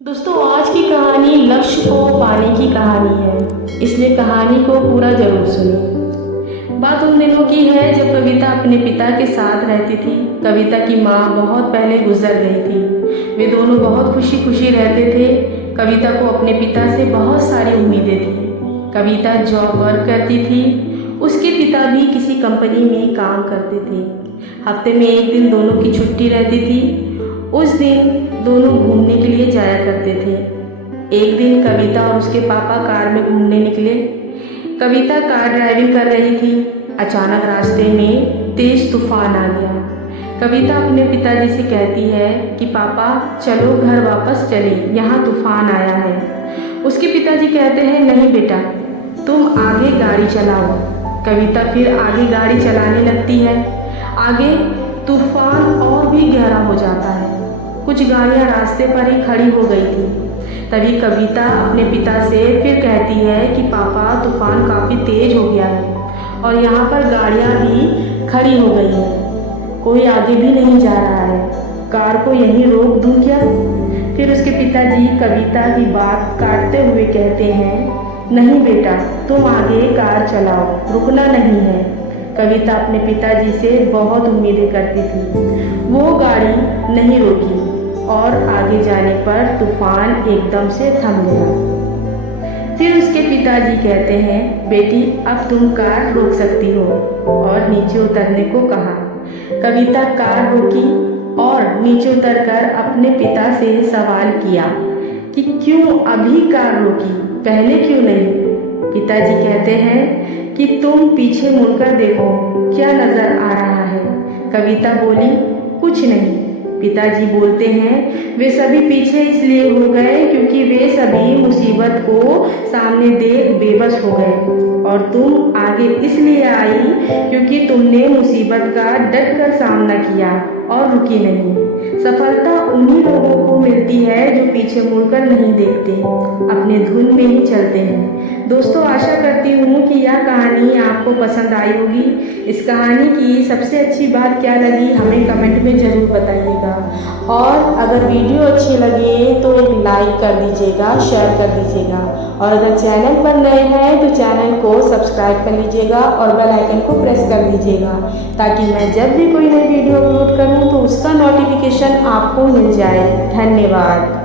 दोस्तों, आज की कहानी लक्ष्य को पाने की कहानी है, इसलिए कहानी को पूरा जरूर सुनिए। बात उन दिनों की है जब कविता अपने पिता के साथ रहती थी। कविता की माँ बहुत पहले गुजर गई थी। वे दोनों बहुत खुशी खुशी रहते थे। कविता को अपने पिता से बहुत सारी उम्मीदें थी। कविता जॉब वर्क करती थी। उसके पिता भी किसी कंपनी में काम करते थे। हफ्ते में एक दिन दोनों की छुट्टी रहती थी। उस दिन दोनों घूमने के लिए जाया करते थे। एक दिन कविता और उसके पापा कार में घूमने निकले। कविता कार ड्राइविंग कर रही थी। अचानक रास्ते में तेज तूफान आ गया। कविता अपने पिताजी से कहती है कि पापा चलो घर वापस चले, यहाँ तूफान आया है। उसके पिताजी कहते हैं नहीं बेटा, तुम आगे गाड़ी चलाओ। कविता फिर आगे गाड़ी चलाने लगती है। आगे तूफान और भी गहरा हो जाता है। कुछ गाड़ियां रास्ते पर ही खड़ी हो गई थी। तभी कविता अपने पिता से फिर कहती है कि पापा तूफान काफ़ी तेज हो गया है और यहाँ पर गाड़ियाँ भी खड़ी हो गई हैं। कोई आगे भी नहीं जा रहा है। कार को यहीं रोक दूँ क्या? फिर उसके पिताजी कविता की बात काटते हुए कहते हैं नहीं बेटा, तुम आगे कार चलाओ, रुकना नहीं है। कविता अपने पिताजी से बहुत उम्मीदें करती थी। वो गाड़ी नहीं रोकी और आगे जाने पर तूफान एकदम से थम गया। फिर उसके पिताजी कहते हैं बेटी, अब तुम कार रोक सकती हो, और नीचे उतरने को कहा। कविता कार रोकी और नीचे उतरकर अपने पिता से सवाल किया कि क्यों अभी कार रोकी, पहले क्यों नहीं? पिताजी कहते हैं कि तुम पीछे मुड़कर देखो, क्या नजर आ रहा है? कविता बोली कुछ नहीं। पिताजी बोलते हैं वे सभी पीछे इसलिए हो गए क्योंकि वे सभी मुसीबत को सामने देख बेबस हो गए, और तुम आगे इसलिए आई क्योंकि तुमने मुसीबत का डटकर सामना किया और रुकी नहीं। सफलता उन्हीं लोगों को मिलती है जो पीछे मुड़कर नहीं देखते, अपने धुन में ही चलते हैं। दोस्तों, आशा करती हूँ कि यह कहानी आपको पसंद आई होगी। इस कहानी की सबसे अच्छी बात क्या लगी हमें कमेंट में ज़रूर बताइएगा, और अगर वीडियो अच्छी लगे तो एक लाइक कर दीजिएगा, शेयर कर दीजिएगा, और अगर चैनल पर नए हैं तो चैनल को सब्सक्राइब कर लीजिएगा और बेल आइकन को प्रेस कर दीजिएगा, ताकि मैं जब भी कोई नई वीडियो अपलोड करूँ तो उसका नोटिफिकेशन आपको मिल जाए। धन्यवाद।